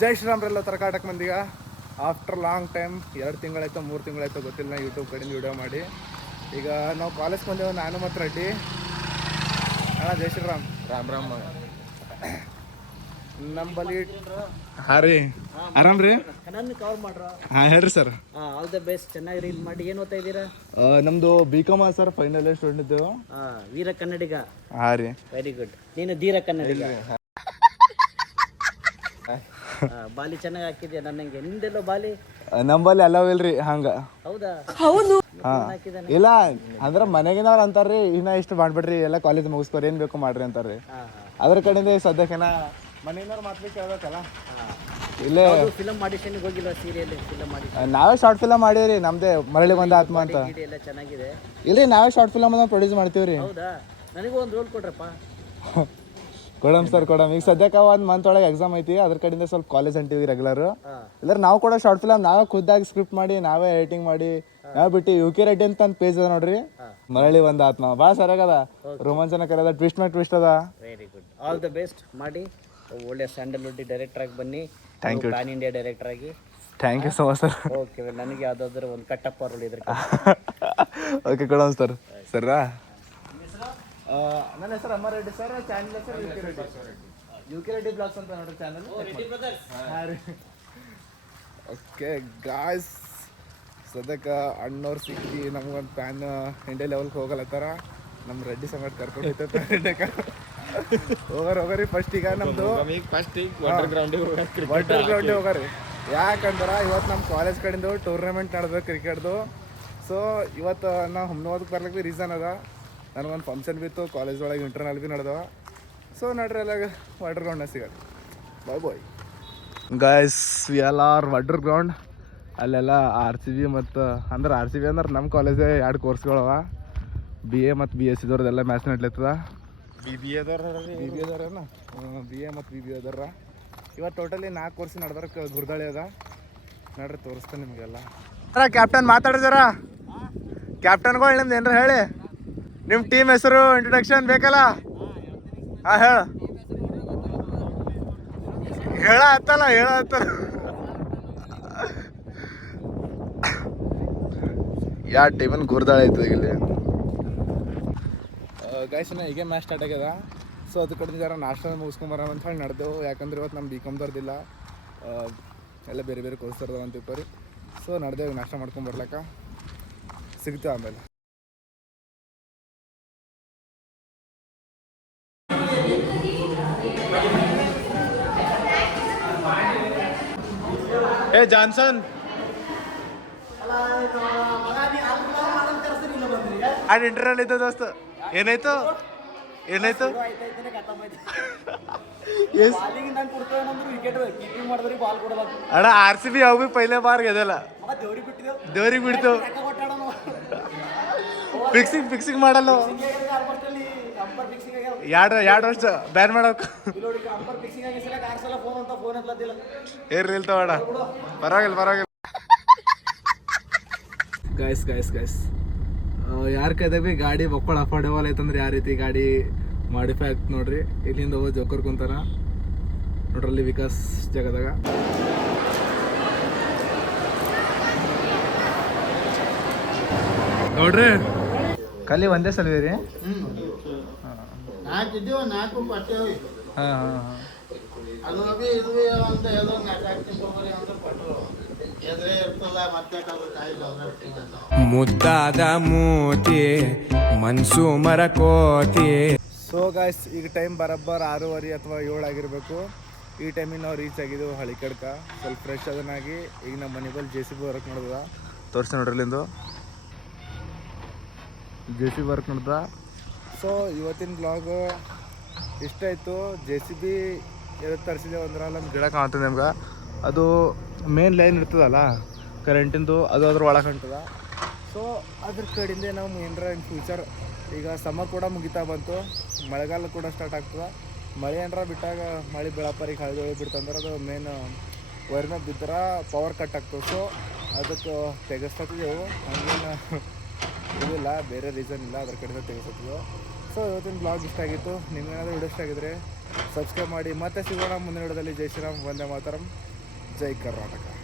ಜೈ ಶ್ರೀರಾಮ್ರೆಲ್ಲ ಕರ್ನಾಟಕ ಮಂದಿಗ after long time 2 ತಿಂಗಳಾಯ್ತು 3 ತಿಂಗಳಾಯ್ತು ಗೊತ್ತಿಲ್ಲ, ನಾ ಯೂಟ್ಯೂಬ್ ಕಡೆಯಿಂದ ವಿಡಿಯೋ ಮಾಡಿ. ಈಗ ನಾವು ಕಾಲೇಜ್ಗೆ ಬಂದೇವು, ನಾನು ಮತ್ತು ರೆಡ್ಡಿ ಅಣ್ಣ. ಜೈ ಶ್ರೀರಾಮ್. ರಾಮ್ ರಾಮ್. ನಂಬಲ್ಲಿ ಹಾಂ ರೀ, ಆರಾಮ್ ರೀ. ಕವರ್ ಮಾಡ್ರ. ಹಾಂ ಹೇಳ್ರಿ ಸರ್. ಆಲ್ ದ ಬೆಸ್ಟ್, ಚೆನ್ನಾಗಿ ರೀಲ್ ಮಾಡಿ. ಏನು ಓದ್ತಾ ಇದ್ದೀರಾ? ನಮ್ಮದು BCom sir, final year student ಇದ್ದೇವೆ. ವೀರ ಕನ್ನಡಿಗ. ಹಾಂ ರೀ. Very good. ನೀನು ಧೀರ ಕನ್ನಡಿಗ. ಬಾಲಿ ಚೆನ್ನಾಗಿ ಹಾಕಿದ್ಯಾ ನನ್ನಂಗೆ. ನಿಂದೆಲ್ಲೋ ಬಾಲಿ? ನಂಬಲ್ಲಿ ಅಲ್ಲವಿಲ್ರಿ ಹಂಗ. ಹೌದಾ? ಹೌದು. ಇಲ್ಲ ಅಂದ್ರೆ ಮನೆಗಿನವ್ರು ಅಂತಾರ್ರಿ, ಇನ್ನ ಇಷ್ಟು ಮಾಡ್ಬಿಡ್ರಿ, ಎಲ್ಲ ಕಾಲೇಜ್ ಮುಗಿಸ್ಕೋರಿ, ಏನ್ ಬೇಕು ಮಾಡ್ರಿ ಅಂತಾರ್ರಿ. ಅದ್ರ ಕಡೆಯಿಂದ ಸದ್ಯಕ್ಕೆ ಮನೆಯವ್ರು ಮಾತ್ರ ಕೇಳ್ಬೇಕಲ್ಲ. ಇಲ್ಲೇ ಫಿಲಮ್ ಆಡಿಷನ್ಗೆ ಹೋಗಿಲ್ಲ? ಸೀರಿಯಲ್ ಫಿಲಮ್ ಆಡಿಷನ್ ನಾವೇ ಶಾರ್ಟ್ ಫಿಲಮ್ ಮಾಡೀವ್ರಿ. ನಮ್ದೇ ಮರಳಿ ಬಂದ ಆತ್ಮ ಅಂತ. ಎಲ್ಲ ಚೆನ್ನಾಗಿದೆ. ಇಲ್ರಿ ನಾವೇ ಶಾರ್ಟ್ ಫಿಲಮ್ ಅನ್ನ ಪ್ರೊಡ್ಯೂಸ್ ಮಾಡ್ತೀವ್ರಿ. ಹೌದಾ? ನನಗೂ ಒಂದು ರೋಲ್ ಕೊಡ್ರಪ್ಪ. ಕೊಡಮ್ ಸರ್, ಕೊಡಮ್. ಈಗ ಸದ್ಯಕ್ಕೆ 1 ಮಂತ್ ಒಳಗೆ ಎಕ್ಸಾಮ್ ಐತಿ, ಅದ್ರ ಕಡೆಯಿಂದ ಸ್ವಲ್ಪ ಕಾಲೇಜ್ ಹೊಂಟಿವಿ ರೆಗ್ಯುಲರ್. ಇಲ್ಲಾರ ನಾವು ಕೂಡ ಶಾರ್ಟ್ ಫಿಲಮ್ ನಾವೇ ಖುದ್ದಾಗಿ ಸ್ಕ್ರಿಪ್ಟ್ ಮಾಡಿ, ನಾವೇ ಎಡಿಟಿಂಗ್ ಮಾಡಿ ನಾವೇ ಬಿಟ್ಟು UK ರೆಡ್ಡಿ ಅಂತ ಒಂದು ಪೇಜ್ ಅದ ನೋಡ್ರಿ, ಮರಳಿ ಒಂದ್ ಆತ್ಮ. ಭಾಳ ಸರಿಯಾಗದ, ರೋಮಾಂಚನಕರ ಅದ, ಟ್ವಿಸ್ಟ್ ಮೇಲೆ ಟ್ವಿಸ್ಟ್ ಅದ. Very good. All the best ಮಾಡಿ. ಒಳ್ಳೆ ಸ್ಯಾಂಡಲ್ವುಡ್ ಡೈರೆಕ್ಟರ್ ಆಗಿ ಬನ್ನಿ. Thank you. Pan India director ಆಗಿ. Thank you so much sir. Okay, ನನಗೆ ಯಾವ್ದಾದ್ರು ಒಂದು ಕಟ್ಟಪ್ಪ ರೋಲ್ ಇದ್ರೆ. ಓಕೆ, ಕೊಡೋಣ ಸರ್. ಸರ್ರಾ, ನನ್ನ ಹೆಸರು ಅಮರ್ ರೆಡ್ಡಿ ಸರ್. ಚಾನಲ್ ಹೆಸರು UK ರೆಡ್ಡಿ ಬ್ಲಾಗ್ಸ್ ಅಂತ ನೋಡ್ರಿ ಚಾನಲ್. ಹಾಂ ರೀ. ಓಕೆ ಗಾಯ್ಸ್, ಸದ್ಯಕ್ಕೆ ಅಣ್ಣವ್ರು ಸಿಕ್ಕಿ ನಮ್ಗೊಂದು ಪ್ಯಾನ್ ಇಂಡಿಯಾ ಲೆವೆಲ್ಗೆ ಹೋಗಲತ್ತಾರ. ನಮ್ಮ ರೆಡ್ಡಿ ಸಂಗಡ ಕರ್ಕೊಂಡು ಹೋಗ್ತಾರೆ. ಹೋಗ್ರಿ ಫಸ್ಟ್. ಈಗ ನಮ್ಮದು ವಾಟರ್ ಗ್ರೌಂಡಿಗೆ ಹೋಗ್ರಿ. ಯಾಕಂದ್ರೆ ಇವತ್ತು ನಮ್ಮ ಕಾಲೇಜ್ ಕಡೆಯಿಂದ ಟೂರ್ನಮೆಂಟ್ ನಡೆದ ಕ್ರಿಕೆಟ್ದು. ಸೊ ಇವತ್ತು ನಾವು ಹುಮ್ನೋದಕ್ಕೆ ಬರ್ಲಿಕ್ಕೆ ರೀಸನ್ ಅದ, ನನಗೊಂದು ಫಂಕ್ಷನ್ ಬಿತ್ತು ಕಾಲೇಜ್ ಒಳಗೆ, ಇಂಟರ್ನಲ್ ಭೀ ನಡೆದವ. ಸೊ ನಡ್ರಿ ಎಲ್ಲ ವಾಟರ್ ಗ್ರೌಂಡ್ನ ಸಿಗೋದು. Bye guys, we all are water ground. ಅಲ್ಲೆಲ್ಲ RCB ಮತ್ತು ಅಂದ್ರೆ RCB ಅಂದ್ರೆ ನಮ್ಮ ಕಾಲೇಜೇ 2 ಕೋರ್ಸ್ಗಳವ, BA ಮತ್ತು BSc ದವ್ರದ್ದೆಲ್ಲ ಮ್ಯಾಚ್ ನಡ್ಲತ್ತದ. BBA ಅದಾರೇನ? BA ಮತ್ತು BBA ಅದಾರ. ಇವತ್ತು ಟೋಟಲಿ 4 ಕೋರ್ಸ್ ನಡ್ದಾರ ಗುರ್ದಾಳಿ ಅದ. ನೋಡ್ರಿ ತೋರಿಸ್ತೇನೆ ನಿಮಗೆಲ್ಲ. ಕ್ಯಾಪ್ಟನ್ ಮಾತಾಡಿದಾರ, ಕ್ಯಾಪ್ಟನ್ಗಳು ನಿಮ್ದು ಏನಾರ ಹೇಳಿ. ನಿಮ್ಮ ಟೀಮ್ ಹೆಸರು ಇಂಟ್ರೊಡಕ್ಷನ್ ಬೇಕಲ್ಲ? ಹಾಂ ಹೇಳ ಹತ್ತಲ್ಲ. ಯಾವ ಟೀಮನ್ನು ಗುರ್ದಾಳೆ ಆಯ್ತದ ಇಲ್ಲಿ ಗೈಸ್ನ. ಹೀಗೆ ಮ್ಯಾಚ್ ಸ್ಟಾರ್ಟ್ ಆಗ್ಯದ. ಸೊ ಅದ್ರ ಕಡೆ ಜರ ನಾಷ್ಟ ಮುಗಿಸ್ಕೊಂಬರ ಅಂತ ಹೇಳಿ ನಡೆದೆವು. ಯಾಕಂದ್ರೆ ಇವತ್ತು ನಮ್ಮ BCom ದರ್ದಿಲ್ಲ, ಎಲ್ಲ ಬೇರೆ ಬೇರೆ ಕೋರ್ಸ್ ತರ್ದವ ಅಂತ ತಿಳ್ಕೊರಿ. ಸೊ ನಡೆದೇವು, ನಾಷ್ಟ ಮಾಡ್ಕೊಂಬರ್ಲಕ್ಕ ಸಿಗ್ತೇವೆ ಆಮೇಲೆ. ಏ ಜಾನ್ಸನ್, ಅದು ಇಂಟರ್ನಲ್ ಇತ್ತು ದೋಸ್ತ. ಏನಾಯ್ತು? ಅಣ್ಣ RCB ಅವು ಭೀ ಪೈಲೆ ಬಾರ್ ಗೆದಲ್ಲ, ದೇವ್ರಿಗೆ ಬಿಡ್ತು. ಫಿಕ್ಸಿಂಗ್ ಮಾಡಲ್ಲ. 2 ವರ್ಷ ಬ್ಯಾನ್ ಮಾಡೋಕೆ ಇರ್ಲಿಲ್ಲ ತಗೋಣ. ಪರವಾಗಿಲ್ಲ. ಗೈಸ್ ಯಾರ ಕೈದಾಗ ಭೀ ಗಾಡಿ ಬಕ್ಕೊಳ ಅಫೋರ್ಡೇಬಲ್ ಐತಂದ್ರೆ ಯಾವ ರೀತಿ ಗಾಡಿ ಮಾಡಿಫೈ ಆಗ್ತದೆ ನೋಡ್ರಿ. ಇಲ್ಲಿಂದ ಹೋಗಿ ಜೋಕರ್ ಕುಂತಾನ ನೋಡ್ರಲ್ಲಿ ವಿಕಾಸ್ ಜಾಗದಾಗ. ನೋಡ್ರಿ ಖಾಲಿ ಒಂದೇ ಸಲವೇ ರೀ. ಮುದ್ದಾದ ಮೂತಿ ಮನ್ಸು ಮರಕೋತಿ. ಸೊ ಗಾಯ್ಸ್, ಈಗ ಟೈಮ್ ಬರೋಬ್ಬರ 6:30 ಅಥವಾ 7 ಆಗಿರಬೇಕು. ಈ ಟೈಮಿಗೆ ನಾವು ರೀಚ್ ಆಗಿದ್ದೆವು ಹಳಿಕಡ್ಕ. ಸ್ವಲ್ಪ ಫ್ರೆಶ್ ಅದನ್ನಾಗಿ ಈಗ ನಮ್ಮ ಮನೆ ಬಲ್ಲಿ JCB ವರ್ಕ್ ನಡೆದ. ತೋರಿಸಿ ನೋಡ್ರಲ್ಲಿಂದು JCB ವರ್ಕ್ ನಡೆದ. ಸೊ ಇವತ್ತಿನ ಬ್ಲಾಗ್ ಇಷ್ಟ ಆಯಿತು. JCB ಎದಕ್ಕೆ ತರಿಸಿದೆವು ಅಂದ್ರೆ ನಮ್ಮ ಗಿಡ ಕಾಣ್ತದೆ ನಿಮ್ಗೆ. ಅದು ಮೇನ್ ಲೈನ್ ಇರ್ತದಲ್ಲ ಕರೆಂಟಿಂದು, ಅದು ಅದ್ರ ಒಳಗೆ ಹೊಂಟದ. ಸೊ ಅದ್ರ ಕಡೆಯಿಂದ ನಾವು ಏನರ ಇನ್ ಫ್ಯೂಚರ್, ಈಗ ಸಮ್ಮರ್ ಕೂಡ ಮುಗಿತಾ ಬಂತು, ಮಳೆಗಾಲ ಕೂಡ ಸ್ಟಾರ್ಟ್ ಆಗ್ತದೆ. ಮಳೆ ಏನಾರ ಬಿಟ್ಟಾಗ ಮಳೆ ಬೆಳಪರಿಗೆ ಹಳದೊಳಿ ಬಿಡ್ತಂದ್ರೆ ಅದು ಮೇನ್ ವೈರ್ನಾಗ ಬಿದ್ದರೆ ಪವರ್ ಕಟ್ ಆಗ್ತದೆ. ಸೊ ಅದಕ್ಕೆ ತೆಗೆಸ್ತಿದ್ದೆವು, ಹಂಗೇನು ಇದಿಲ್ಲ, ಬೇರೆ ರೀಸನ್ ಇಲ್ಲ, ಅದ್ರ ಕಡೆಯಿಂದ ತೆಗೆಸ್ತಿದ್ದೆವು. ಸೊ ಇವತ್ತಿನ ಬ್ಲಾಗ್ ಇಷ್ಟ ಆಗಿತ್ತು. ನಿಮ್ಗೇನಾದರೂ ವಿಡಿಯೋ ಇಷ್ಟ ಆಗಿದ್ರೆ ಸಬ್ಸ್ಕ್ರೈಬ್ ಮಾಡಿ ಮತ್ತೆ ಸಿಗೋಣ ಮುಂದಿನ ವಿಡಿಯೋದಲ್ಲಿ. ಜೈ ಶ್ರೀರಾಮ್, ವಂದೇ ಮಾತರಂ, ಜೈ ಕರ್ನಾಟಕ.